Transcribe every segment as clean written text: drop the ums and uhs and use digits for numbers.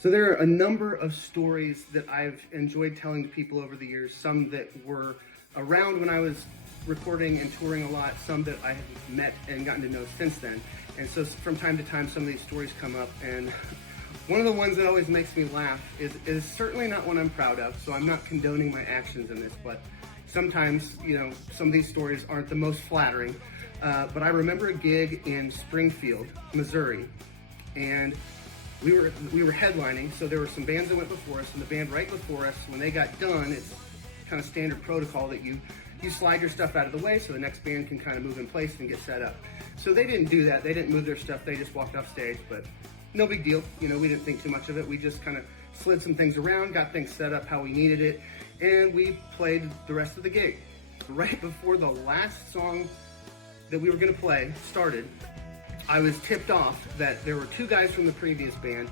So there are a number of stories that I've enjoyed telling to people over the years, some that were around when I was recording and touring a lot, some that I have met and gotten to know since then. And so from time to time, some of these stories come up, and one of the ones that always makes me laugh is certainly not one I'm proud of, so I'm not condoning my actions in this, but sometimes, some of these stories aren't the most flattering. But I remember a gig in Springfield, Missouri, and we were headlining, so there were some bands that went before us, and the band right before us, when they got done, it's kind of standard protocol that you slide your stuff out of the way so the next band can kind of move in place and get set up. So they didn't do that. They didn't move their stuff. They just walked off stage, but no big deal. We didn't think too much of it. We just kind of slid some things around, got things set up how we needed it, and we played the rest of the gig. Right before the last song that we were going to play started, I was tipped off that there were two guys from the previous band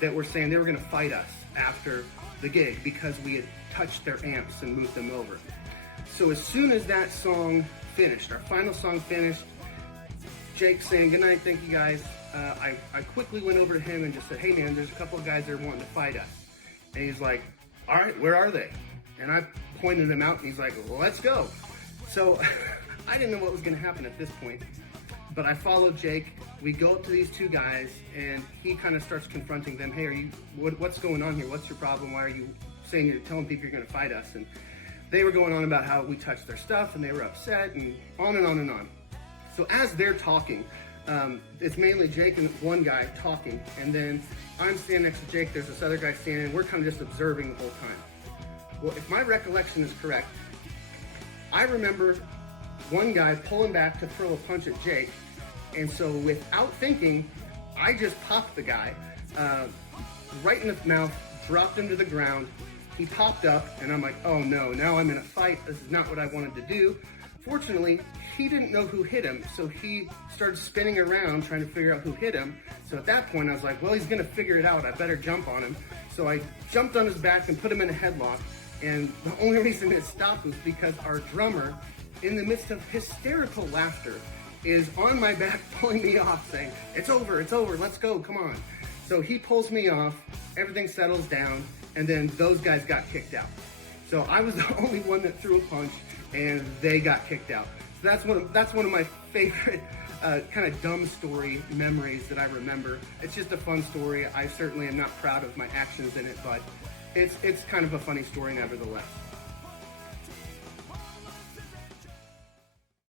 that were saying they were going to fight us after the gig because we had touched their amps and moved them over. So as soon as that song finished, our final song finished, Jake saying, "Good night, thank you guys," I quickly went over to him and just said, "Hey man, there's a couple of guys that are wanting to fight us." And he's like, "All right, where are they?" And I pointed them out, and he's like, "Well, let's go." So I didn't know what was going to happen at this point. But I followed Jake. We go up to these two guys, and he kind of starts confronting them. "Hey, what's going on here? What's your problem? Why are you saying you're telling people you're going to fight us?" And they were going on about how we touched their stuff, and they were upset, and on and on and on. So as they're talking, it's mainly Jake and one guy talking, and then I'm standing next to Jake. There's this other guy standing, and we're kind of just observing the whole time. Well, if my recollection is correct, I remember one guy pulling back to throw a punch at Jake. And so without thinking, I just popped the guy right in the mouth, dropped him to the ground. He popped up, and I'm like, oh no, now I'm in a fight. This is not what I wanted to do. Fortunately, he didn't know who hit him, so he started spinning around trying to figure out who hit him. So at that point, I was like, well, he's gonna figure it out. I better jump on him. So I jumped on his back and put him in a headlock. And the only reason it stopped was because our drummer, in the midst of hysterical laughter, is on my back pulling me off saying, it's over, let's go, come on. So he pulls me off, everything settles down, and then those guys got kicked out. So I was the only one that threw a punch, and they got kicked out. So that's one of my favorite kind of dumb story memories that I remember. It's just a fun story. I certainly am not proud of my actions in it, but it's kind of a funny story nevertheless.